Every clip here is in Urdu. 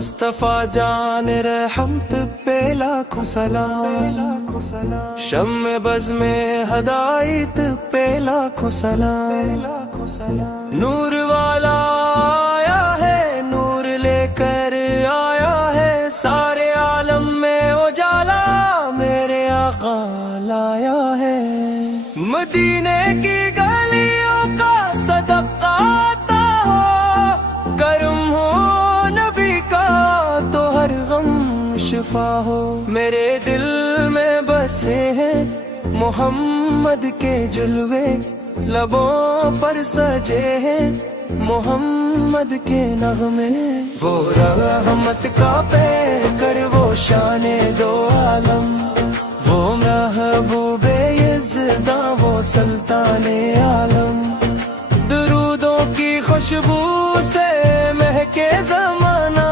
مصطفیٰ جان رحمت پہ لاکھوں سلام، شمع بز میں ہدایت پہ لاکھوں سلام، نور والا آیا ہے، نور لے کر آیا ہے، سارے عالم میں اجالا میرے آقا لایا ہے، مدینے کی گلیوں کا صدقہ آتا ہو، کرم ہو نبی کا تو ہر غم شفا ہو، میرے دل میں بسے ہیں محمد کے جلوے، لبوں پر سجے ہیں محمد کے نغمے، وہ رحمت کا پیکر وہ شان دو عالم، وہ محبوب یزداں وہ سلطان عالم، درودوں کی خوشبو سے مہکے زمانہ،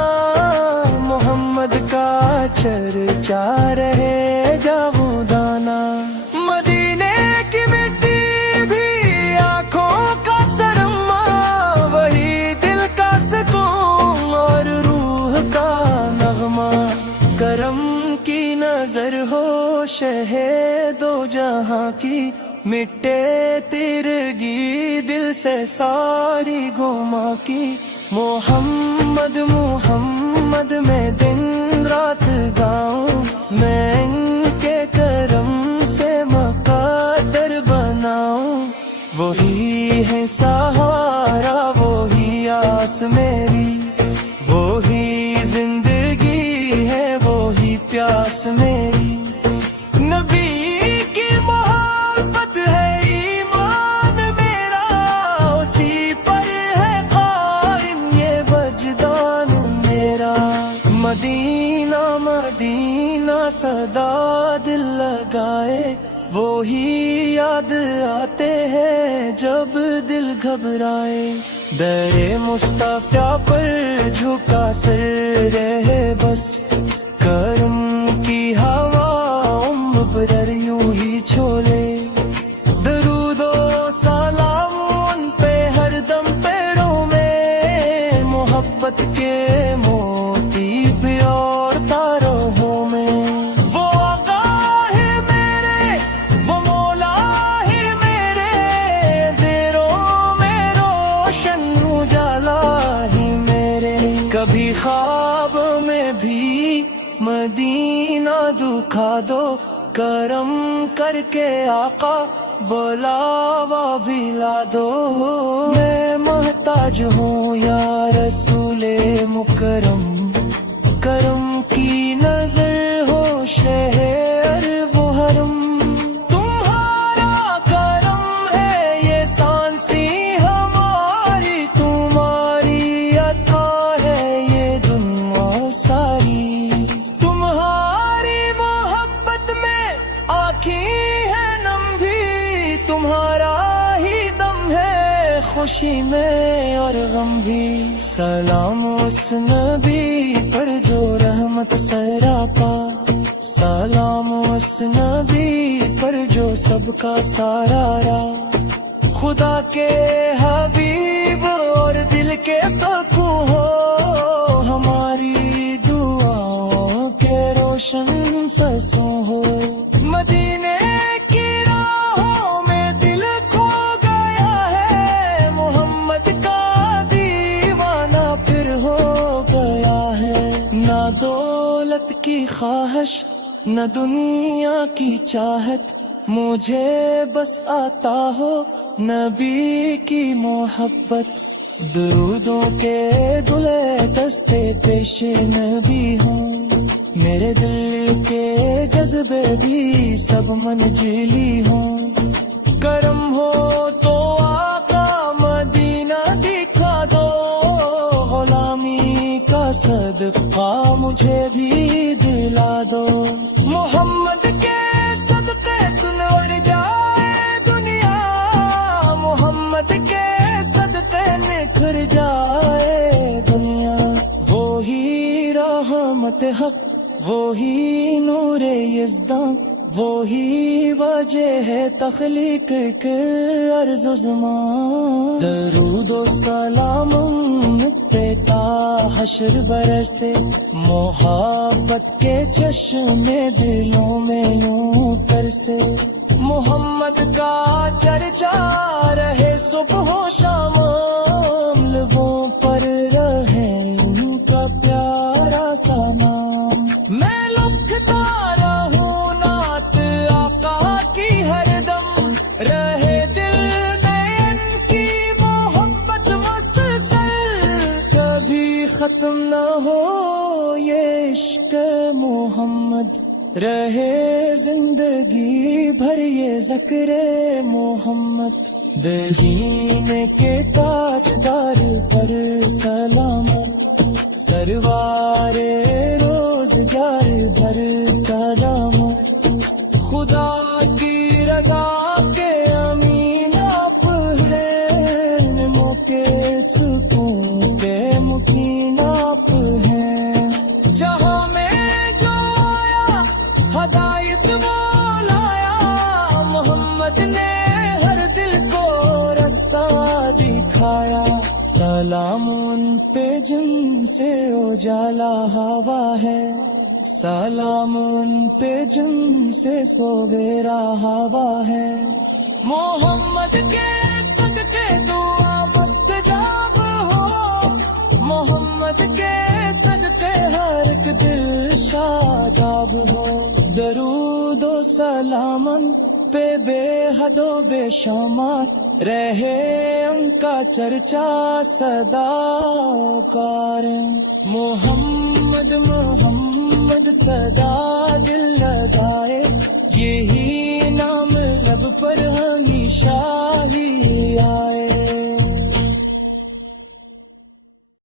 محمد کا چرچا رہے جاودانہ، مدینے کی مٹی بھی آنکھوں کا سرما، وہی دل کا سکون اور روح کا نغمہ، کرم کی نظر ہو شہد و جہاں کی، مٹے تیرگی دل سے ساری گما کی، محمد محمد میں دن رات گاؤں، میں ان کے کرم سے مقدر بناؤں، وہی ہے سہارا وہی آس میری، وہی زندگی ہے وہی پیاس میری، نبی کی محبت ہے ایمان میرا، اسی پر ہے قائم یہ وجدان میرا، مدینہ مدینہ صدا دل لگائے، وہی یاد آتے ہیں جب دل گھبرائے، در مصطفیٰ پر جھکا سر رہے بس، کرم کی ہوا مبرر یوں ہی چھولے، درود و سلام ان پہ ہر دم پیروں میں، محبت کے موتی پہ اور تاروں میں، وہ آقا ہے میرے وہ مولا ہے میرے، دیروں میں روشن اجالا ہی میرے، کبھی خواب میں بھی مدینہ دکھا دو، کرم کر کے آقا بلاوا بھی لا دو، میں محتاج ہوں یا رسول مکرم، کرم کی نظر ہو شہر وہ حرم، تمہارا کرم ہے یہ سانسی ہماری، تمہاری عطا ہے یہ دنیا ساری، تمہاری محبت میں آنکھیں ہے نم بھی، تمہارا ہی دم ہے خوشی میں اور غم بھی، سلام اس نبی پر جو رحمت سراپا، سلام اس نبی پر جو سب کا سارا، خدا کے حبیب اور دل کے سکون ہو، ہماری دعاؤں کے روشن فیصوں ہو، مدینے کی راہوں میں دل کھو گیا ہے، محمد کا دیوانہ پھر ہو گیا ہے، نہ دولت کی خواہش نہ دنیا کی چاہت، مجھے بس آتا ہو نبی کی محبت، درودوں کے دلے دستے پیش نبی ہوں، میرے دل کے جذبے بھی سب منجلی ہوں، کرم ہو تو آقا مدینہ دکھا دو، غلامی کا صدقہ مجھے بھی دلا دو، محمد کے صدقے سنور جائے دنیا، محمد کے صدقے نکھر جائے دنیا، وہی رحمت حق وہی نور یزداں، وہی وجہ ہے تخلیق کے عرض و زمان. درود و سلام پہ تا حشر برسے، محبت کے چشم دلوں میں یوں ترسے. محمد کا چرچا رہے صبح و شام، لبوں پر رہے ان کا پیارا سا نام. میں لکھتا رہوں نعت آقا کی ہر دم، رہے دل میں ان کی محبت مسلسل، کبھی ختم نہ ہو یہ عشق محمد، رہے زندگی بھر یہ ذکر محمد. دین کے تاجدار پر سلامت، سروار روزگار بھر سلامت. خدا کی رضا کے امین آپ ہیں، نمو کے سکون کے مکین آپ ہیں. جہاں میں جو آیا ہدایت وہ لایا، محمد نے ہر دل کو رستہ دکھایا. سلام ان پہ جن سے اجالا ہوا ہے، سلام ان پہ جن سے سویرا ہوا ہے. محمد کے صدقے دعا مستجاب ہو، محمد کے صدقے ہر ایک دل شاداب ہو. درود و سلام پہ بے حد و بے شمار، رہے ان کا چرچا سدا کار. محمد محمد صدا دل لگائے، یہی نام لب پر ہمیشہ ہی آئے.